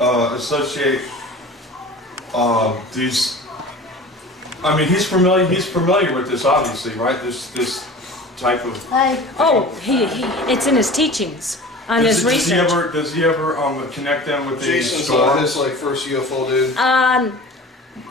associate these. I mean, he's familiar. He's familiar with this, obviously, right? This type of. Oh, it's in his teachings on his research. Does he ever connect them with the Jason storm? saw his like first UFO dude.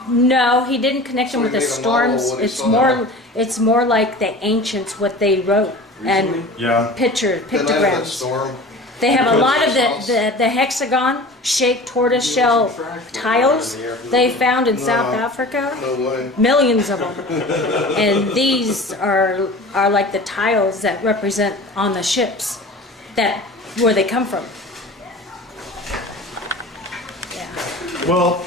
No, he didn't connect them with the storms. It's more like the ancients, what they wrote and pictograms. Storm. They have a lot of the hexagon-shaped tortoiseshell tiles they found in South Africa. No way. Millions of them. And these are like the tiles that represent on the ships where they come from. Yeah. Well,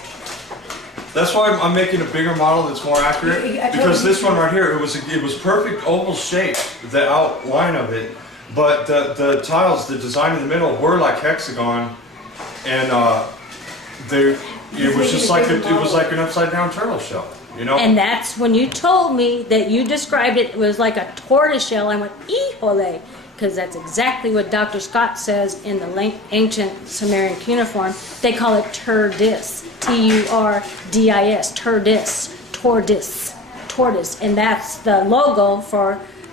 that's why I'm making a bigger model that's more accurate. Because this one right here, it was perfect oval shape, the outline of it. But the tiles, the design in the middle, were like hexagon, and it was just like it was like an upside down turtle shell, you know. And that's when you told me that you described it was like a tortoise shell. I went, "Ihole," because that's exactly what Dr. Scott says in the ancient Sumerian cuneiform. They call it turdis, Turdis, tortoise, and that's the logo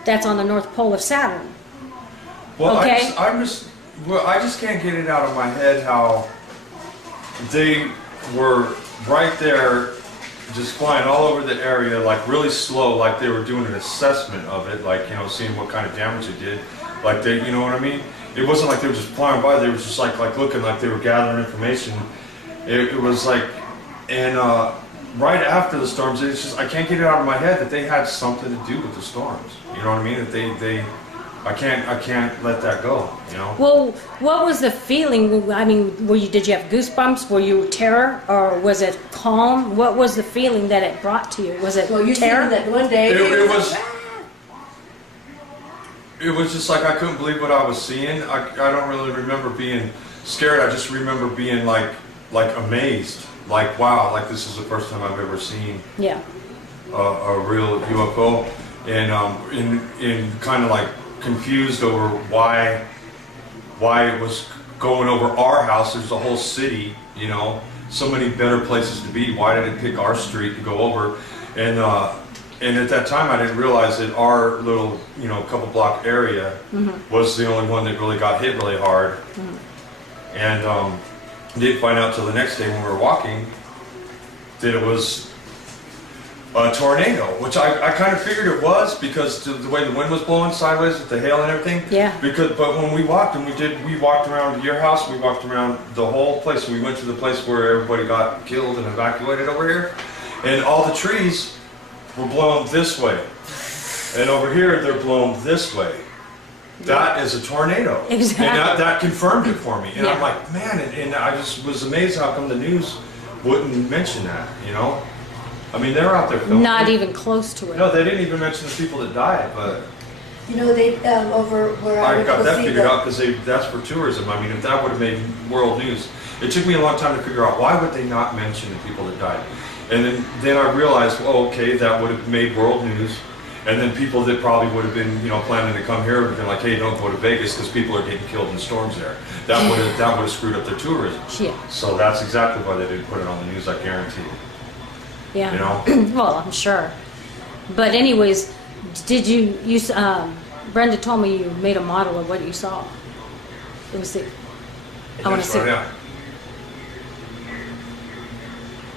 that's on the North Pole of Saturn. Well, okay. I just can't get it out of my head how they were right there, just flying all over the area, like really slow, like they were doing an assessment of it, like, you know, seeing what kind of damage it did, like they, you know what I mean? It wasn't like they were just flying by; they were just like looking like they were gathering information. It was like, and right after the storms, it's just I can't get it out of my head that they had something to do with the storms. You know what I mean? That they. I can't let that go, you know. Well, what was the feeling? I mean, did you have goosebumps? Were you terror, or was it calm? What was the feeling that it brought to you? Was it terror? That one day it was just like I couldn't believe what I was seeing. I don't really remember being scared. I just remember being like amazed, like wow, like this is the first time I've ever seen a real UFO, and in kind of like confused over why it was going over our house. There's a whole city, you know, so many better places to be. Why did it pick our street to go over? And at that time I didn't realize that our little, you know, couple block area was the only one that really got hit really hard. And didn't find out till the next day when we were walking that it was a tornado, which I kind of figured it was because the way the wind was blowing sideways with the hail and everything. Yeah. But when we walked, and we walked around your house, we walked around the whole place. We went to the place where everybody got killed and evacuated over here, and all the trees were blown this way, and over here they're blown this way. That is a tornado. Exactly. And that confirmed it for me. And I'm like, man, and I just was amazed how come the news wouldn't mention that, you know? I mean, they're out there filming. Not even close to it. No, they didn't even mention the people that died, but You know, they over where I got that figured out because that's for tourism. I mean, if that would have made world news, it took me a long time to figure out why would they not mention the people that died. And then I realized, well, okay, that would have made world news. And then people that probably would have been, you know, planning to come here would have been like, hey, don't go to Vegas because people are getting killed in storms there. That would have screwed up their tourism. Yeah. So that's exactly why they didn't put it on the news, I guarantee. Yeah. You know? Well, I'm sure. But anyways, did you Brenda told me you made a model of what you saw. Let me see. I want to see. Yeah.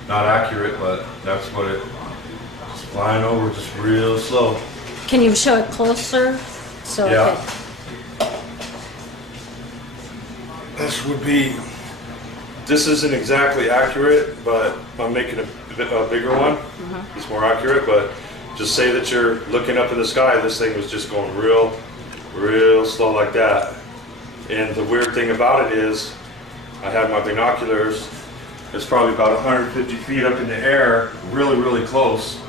Not accurate, but that's what it was flying over just real slow. Can you show it closer? So Yeah. okay. This isn't exactly accurate, but I'm making a bigger one. It's more accurate, but just say that you're looking up in the sky. This thing was just going real slow like that. And the weird thing about it is, I had my binoculars. It's probably about 150 feet up in the air, really close.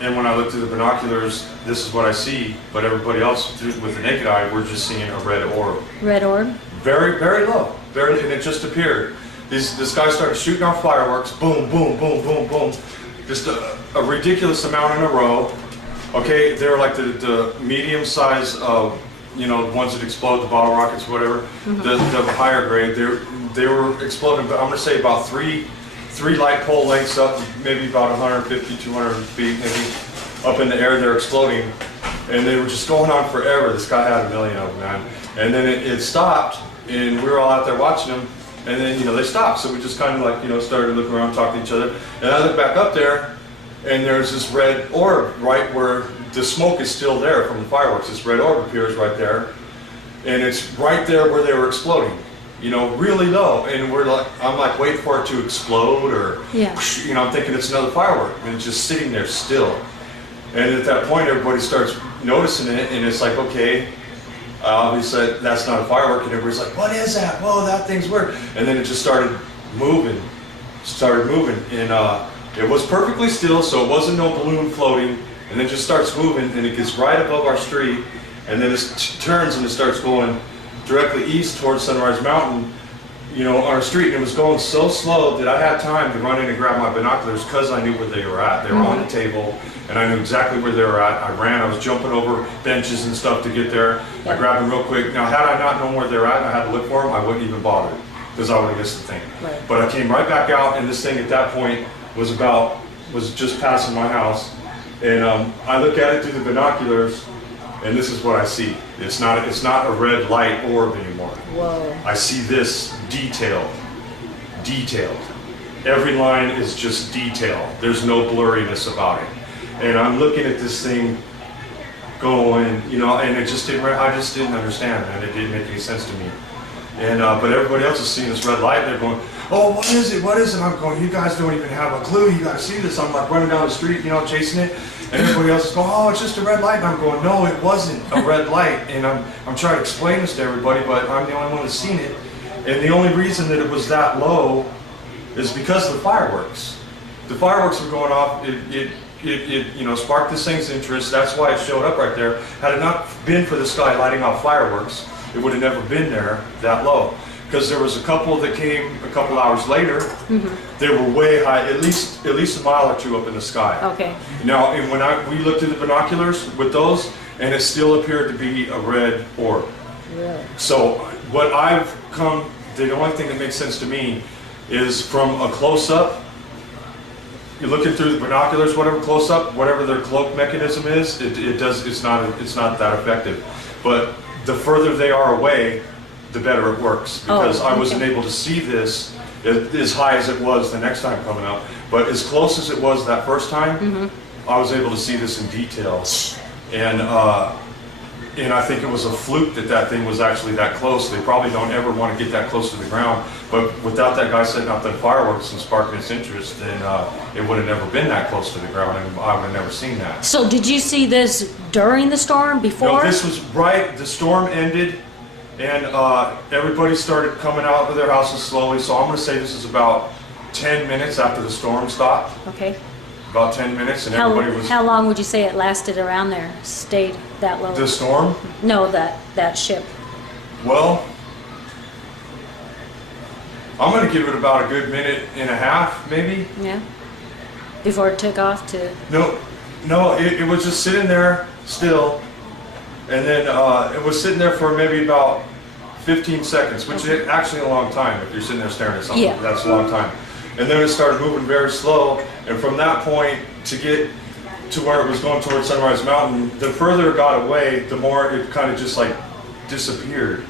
And when I look through the binoculars, this is what I see. But everybody else, with the naked eye, we're just seeing a red orb. Red orb? Very low, and it just appeared. This guy started shooting off fireworks, boom, boom, boom, boom, boom. Just a ridiculous amount in a row. Okay, they were like the medium size of, you know, the ones that explode, the bottle rockets, whatever, the higher grade, they were exploding, but I'm going to say about three light pole lengths up, maybe about 150, 200 feet, maybe up in the air, they're exploding. And they were just going on forever. This guy had a million of them, man. And then it stopped, and we were all out there watching them. And then, you know, they stopped. So we just kind of like, you know, started looking around, talking to each other. And I look back up there, and there's this red orb right where the smoke is still there from the fireworks. This red orb appears right there. And it's right there where they were exploding, you know, really low. And I'm like waiting for it to explode, or, you know, I'm thinking it's another firework. And it's just sitting there still. And at that point, everybody starts noticing it, and it's like, okay, obviously that's not a firework, and everybody's like, what is that? Whoa, that thing's weird. And then it just started moving, and it was perfectly still, so it wasn't no balloon floating, and then just starts moving, and it gets right above our street, and then it turns and it starts going directly east towards Sunrise Mountain, you know, on our street. And it was going so slow that I had time to run in and grab my binoculars because I knew where they were at. They were on the table, and I knew exactly where they were at. I ran, I was jumping over benches and stuff to get there. I grabbed them real quick. Now, had I not known where they were at and I had to look for them, I wouldn't even bother, because I would have missed the thing. Right. But I came right back out, and this thing at that point was just passing my house. And I look at it through the binoculars, and this is what I see. It's not a red light orb anymore. Whoa. I see this detailed. Every line is just detailed. There's no blurriness about it. And I'm looking at this thing going, you know, and I just didn't understand, and it didn't make any sense to me. And but everybody else is seeing this red light, and they're going, oh, what is it? What is it? I'm going, you guys don't even have a clue. You got to see this. I'm like running down the street, you know, chasing it. And everybody else is going, oh, it's just a red light. And I'm going, no, it wasn't a red light. And I'm trying to explain this to everybody, but I'm the only one that's seen it. And the only reason that it was that low is because of the fireworks. The fireworks were going off. It you know, sparked this thing's interest. That's why it showed up right there. Had it not been for the sky lighting off fireworks, it would have never been there that low. Because there was a couple that came a couple hours later. They were way high, at least a mile or two up in the sky. Okay. Now, and when we looked at the binoculars with those, and it still appeared to be a red orb. Really? So what I've come, the only thing that makes sense to me is from a close-up. You're looking through the binoculars, whatever close-up, whatever their cloak mechanism is, it's not that effective. But the further they are away, the better it works, because I wasn't able to see this as high as it was the next time coming up, but as close as it was that first time, I was able to see this in detail, and I think it was a fluke that thing was actually that close. They probably don't ever want to get that close to the ground, but without that guy setting up the fireworks and sparking its interest, then it would have never been that close to the ground, and I would have never seen that. So did you see this during the storm, before? No, this was right, the storm ended, and everybody started coming out of their houses slowly. So I'm going to say this is about 10 minutes after the storm stopped. Okay. About 10 minutes, and everybody was... How long would you say it lasted around there? Stayed that low? The storm? No, that ship. Well, I'm going to give it about a good minute and a half, maybe. Yeah. Before it took off to... No, it was just sitting there still, and then it was sitting there for maybe about 15 seconds, which is actually a long time if you're sitting there staring at something. Yeah. That's a long time. And then it started moving very slow, and from that point to get to where it was going towards Sunrise Mountain, the further it got away, the more it kind of just like disappeared.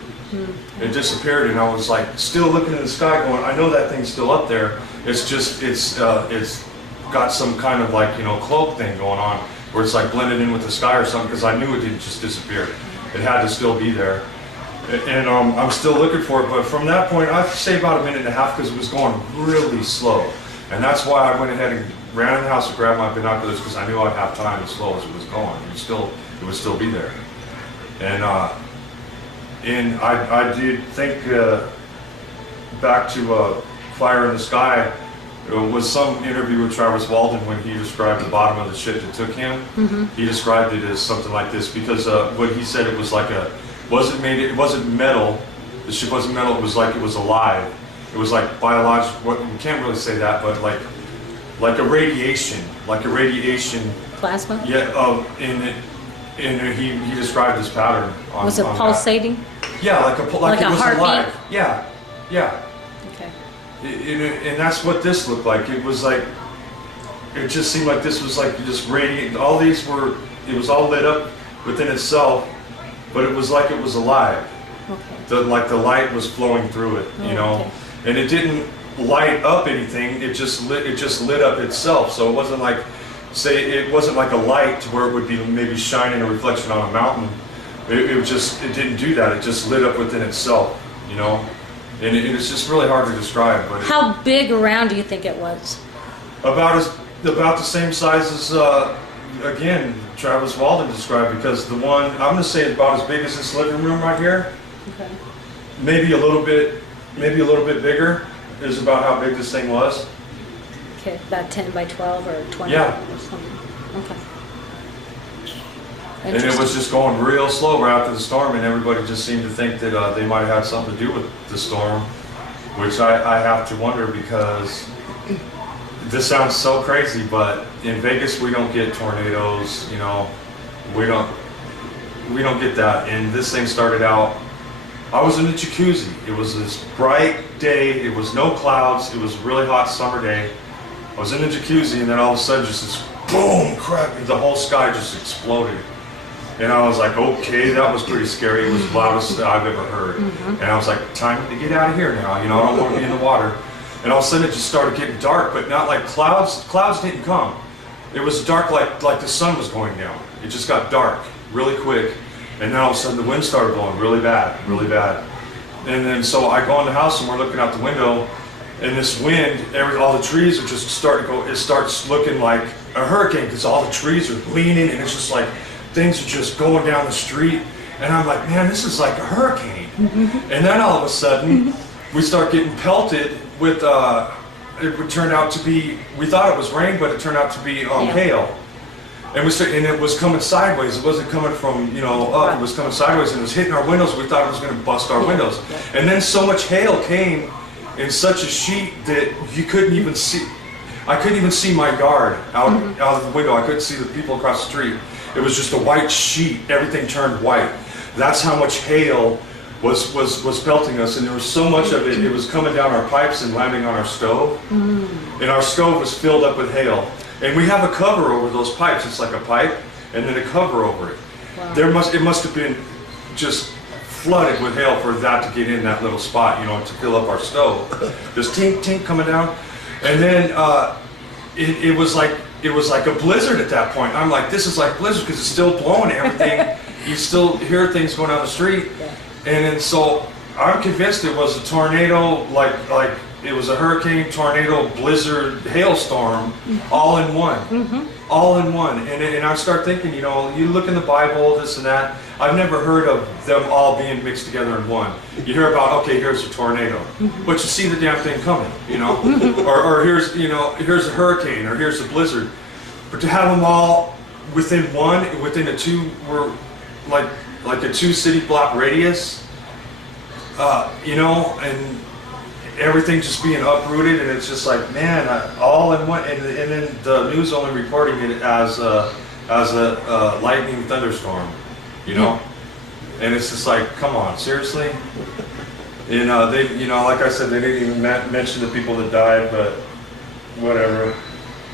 It disappeared, and I was like still looking in the sky going, I know that thing's still up there. It's just, it's got some kind of like, you know, cloak thing going on where it's like blended in with the sky or something, because I knew it didn't just disappear. It had to still be there. And I'm still looking for it, but from that point, I'd say about a minute and a half, because it was going really slow. And that's why I went ahead and ran in the house and grabbed my binoculars, because I knew I'd have time as slow as it was going. It would still be there. And I did think back to Fire in the Sky. It was some interview with Travis Walton when he described the bottom of the ship that took him. He described it as something like this, because what he said, it was like it wasn't metal. The ship wasn't metal. It was like it was alive. It was like biological. We can't really say that, but like a radiation, plasma. Yeah, and he described this pattern. Was it pulsating? That. Yeah, like like it a was heartbeat? alive. Yeah, yeah. Okay. And that's what this looked like. It was like, it just seemed like this was like just radiant. All these were, it was all lit up within itself, but it was like it was alive. Okay. Like the light was flowing through it, you know, okay. and it didn't light up anything. It just lit up itself. So it wasn't like, say, it wasn't like a light to where it would be maybe shining a reflection on a mountain. It didn't do that. It just lit up within itself, you know, and it's just really hard to describe. But how big around do you think it was? About the same size as again Travis Walden described, because the one I'm going to say is about as big as this living room right here. Okay. Maybe a little bit bigger is about how big this thing was. Okay, about 10 by 12 or 20 Yeah. or something. Okay. And it was just going real slow right after the storm, and everybody just seemed to think that they might have had something to do with the storm, which I have to wonder, because this sounds so crazy, but in Vegas we don't get tornadoes, you know, we don't get that. And this thing started out, I was in the jacuzzi. It was this bright day, it was no clouds, it was a really hot summer day. I was in the jacuzzi, and then all of a sudden just this boom, crack, the whole sky just exploded. And I was like, okay, that was pretty scary. It was the loudest I've ever heard. And I was like, time to get out of here now. You know, I don't want to be in the water. And all of a sudden it just started getting dark, but not like clouds. Clouds didn't come. It was dark like the sun was going down. It just got dark really quick. And then all of a sudden the wind started blowing really bad, really bad. And then so I go in the house and we're looking out the window, and this wind, all the trees are just starting to go, it starts looking like a hurricane, because all the trees are leaning, and it's just like, things are just going down the street, and I'm like, man, this is like a hurricane. And then all of a sudden, we start getting pelted with, it would turn out to be, we thought it was rain, but it turned out to be hail. And and it was coming sideways. It wasn't coming from, you know, up. It was coming sideways, and it was hitting our windows. We thought it was going to bust our windows. And then so much hail came in such a sheet that you couldn't even see. I couldn't even see my yard out of the window. I couldn't see the people across the street. It was just a white sheet. Everything turned white. That's how much hail was pelting us, and there was so much of it. It was coming down our pipes and landing on our stove, and our stove was filled up with hail. And we have a cover over those pipes. It's like a pipe, and then a cover over it. Wow. It must have been just flooded with hail for that to get in that little spot, you know, to fill up our stove. Just tink tink coming down, and then it was like a blizzard at that point. I'm like, this is like blizzard, because it's still blowing everything. You still hear things going down the street, and then so I'm convinced it was a tornado, like it was a hurricane, tornado, blizzard, hailstorm, all in one. All in one. And I start thinking, you know, you look in the Bible, this and that, I've never heard of them all being mixed together in one. You hear about, okay, here's a tornado, but you see the damn thing coming, you know, or here's, you know, here's a hurricane, or here's a blizzard. But to have them all within a two, were like a 2 city block radius, you know, and everything just being uprooted, and it's just like, man, all in one. And then the news only reporting it as a lightning thunderstorm, you know. And it's just like, come on, seriously. And they, you know, like I said, they didn't even mention the people that died, but whatever.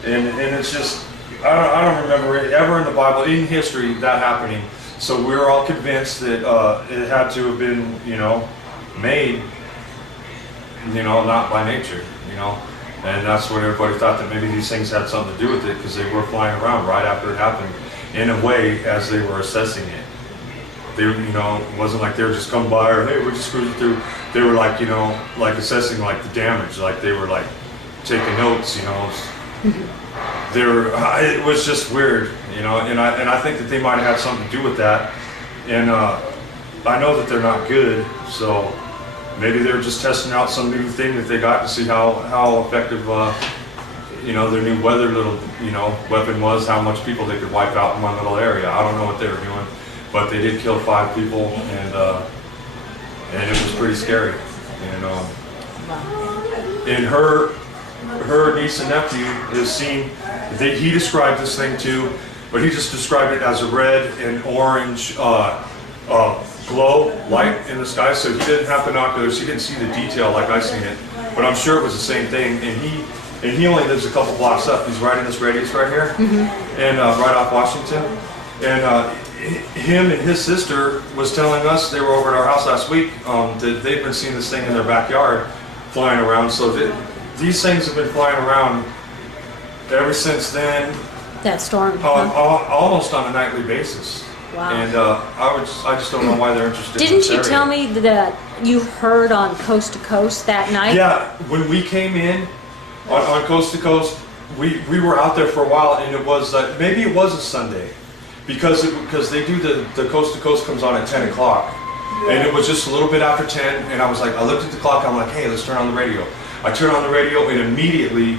And it's just, I don't remember ever in the Bible, in history, that happening. So we're all convinced that it had to have been, you know, made, you know, not by nature, you know. And that's what everybody thought, that maybe these things had something to do with it, because they were flying around right after it happened, in a way, as they were assessing it. They, you know, it wasn't like they were just coming by, or hey, we're just cruising through. They were like, you know, like assessing like the damage, like they were like taking notes, you know. They were, it was just weird, you know, and I think that they might have had something to do with that. And I know that they're not good, so maybe they were just testing out some new thing that they got to see how effective, you know, their new weather little, you know, weapon was, how much people they could wipe out in one little area. I don't know what they were doing, but they did kill 5 people, and it was pretty scary. And her niece and nephew is seen, he described this thing too, but he just described it as a red and orange glow light in the sky. So he didn't have binoculars, he didn't see the detail like I seen it, but I'm sure it was the same thing. And he only lives a couple blocks up. He's right in this radius right here, and right off Washington. And him and his sister was telling us, they were over at our house last week, that they've been seeing this thing in their backyard flying around. So these things have been flying around ever since then. That storm. Almost on a nightly basis. Wow. And I just don't know why they're interested. Didn't in you this tell area. me that you heard on Coast to Coast that night? Yeah, when we came in on Coast to Coast, we were out there for a while, and it was maybe it was a Sunday, because they do the Coast to Coast comes on at 10 o'clock, and it was just a little bit after 10, and I looked at the clock, I'm like, hey, let's turn on the radio. I turn on the radio, and immediately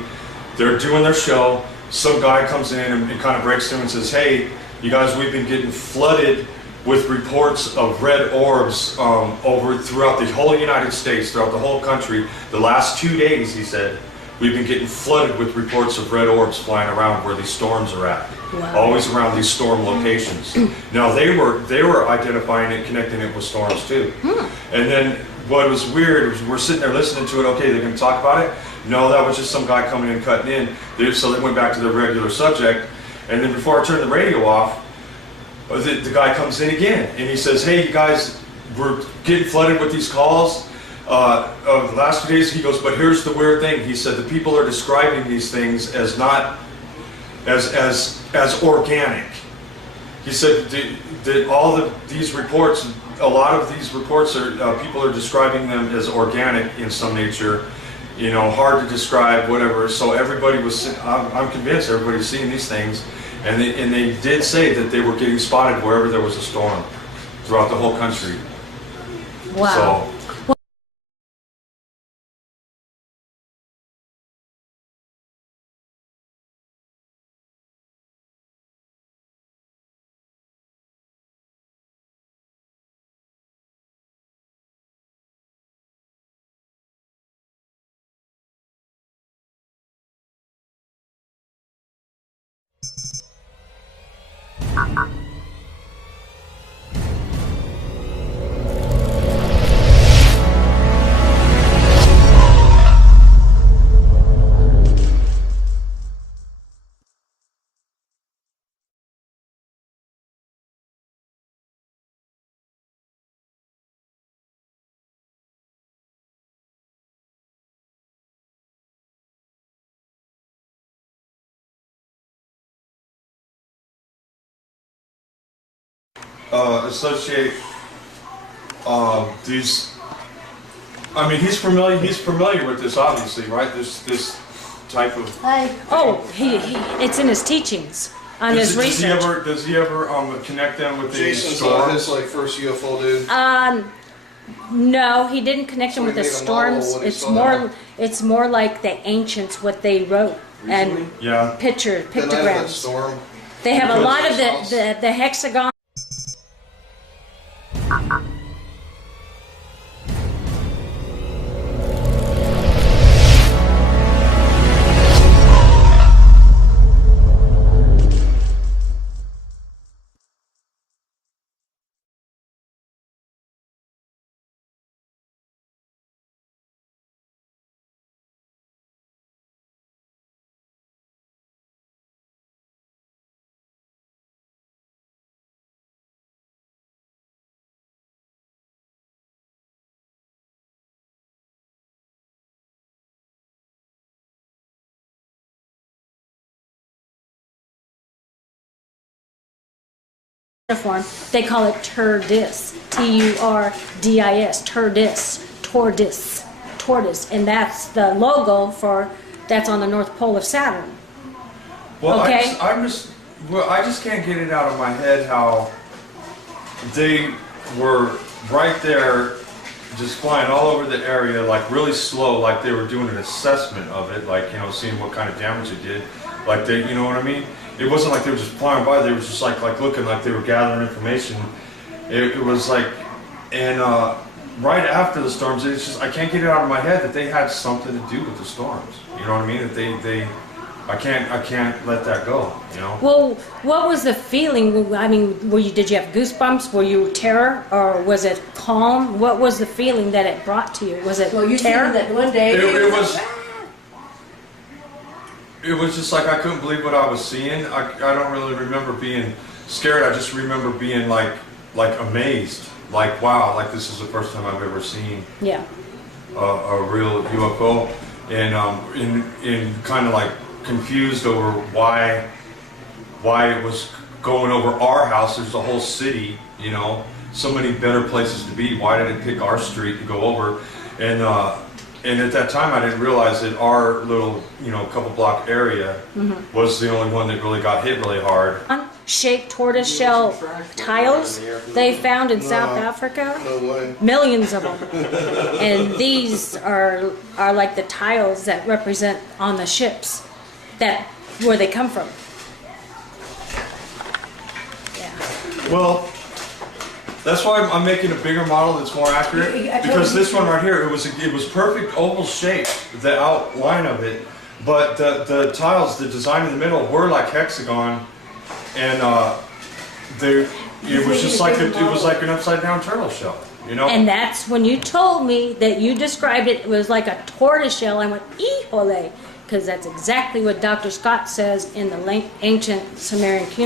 they're doing their show. Some guy comes in and kind of breaks through and says, hey, you guys, we've been getting flooded with reports of red orbs over throughout the whole United States, throughout the whole country. The last 2 days, he said, we've been getting flooded with reports of red orbs flying around where these storms are at. Wow. Always around these storm locations. Now they were identifying it, connecting it with storms too. And then what was weird was we're sitting there listening to it. Okay, they're going to talk about it. No, that was just some guy coming in, cutting in. So they went back to their regular subject. And then before I turned the radio off, the guy comes in again, and he says, hey, you guys, we're getting flooded with these calls. The last 2 days, he goes, but here's the weird thing. He said the people are describing these things as not as organic. He said that these reports, a lot of these reports are people are describing them as organic in some nature. You know, hard to describe, whatever. So everybody was, I'm convinced everybody's seeing these things, and they did say that they were getting spotted wherever there was a storm throughout the whole country. Wow. So, associate these. I mean, he's familiar with this, obviously, right? This type of. Hi. Oh, it's in his teachings on his research. Does he ever connect them with the Jason storms? saw his first UFO, dude. No, he didn't connect them So with the he made a model storms. when he saw It's more like the ancients, what they wrote and Yeah. The night of that pictograms. storm. They have a lot of Because- the hexagon. Cuneiform, they call it turdis, Turdis, tortoise, and that's the logo that's on the North Pole of Saturn. Well, Okay. I just can't get it out of my head how they were right there, just flying all over the area, like really slow, like they were doing an assessment of it, like, you know, seeing what kind of damage it did, like they, you know what I mean? It wasn't like they were just flying by; they were just like looking like they were gathering information. It was like, and right after the storms, it's just I can't get it out of my head that they had something to do with the storms. You know what I mean? That I can't let that go, you know? Well, what was the feeling? I mean, did you have goosebumps? Were you terror, or was it calm? What was the feeling that it brought to you? Was it Well, you terror? said that one day. It was just like I couldn't believe what I was seeing. I don't really remember being scared. I just remember being like amazed. Like, wow, like this is the first time I've ever seen Yeah. a real UFO. And in kind of like confused over why it was going over our house. There's a whole city, you know, so many better places to be. Why did it pick our street to go over? And at that time I didn't realize that our little, you know, couple block area was the only one that really got hit really hard. Shaped tortoiseshell tiles they found in South Africa. No way. Millions of them. And these are like the tiles that represent on the ships where they come from. Yeah. Well, that's why I'm making a bigger model that's more accurate, because this one right here, it was perfect oval shape, the outline of it, but the tiles, the design in the middle were like hexagon, and it was just like it was like an upside down turtle shell, you know. And that's when you told me that you described it was like a tortoise shell. I went, "Híjole," because that's exactly what Dr. Scott says in the ancient Sumerian cuneiform.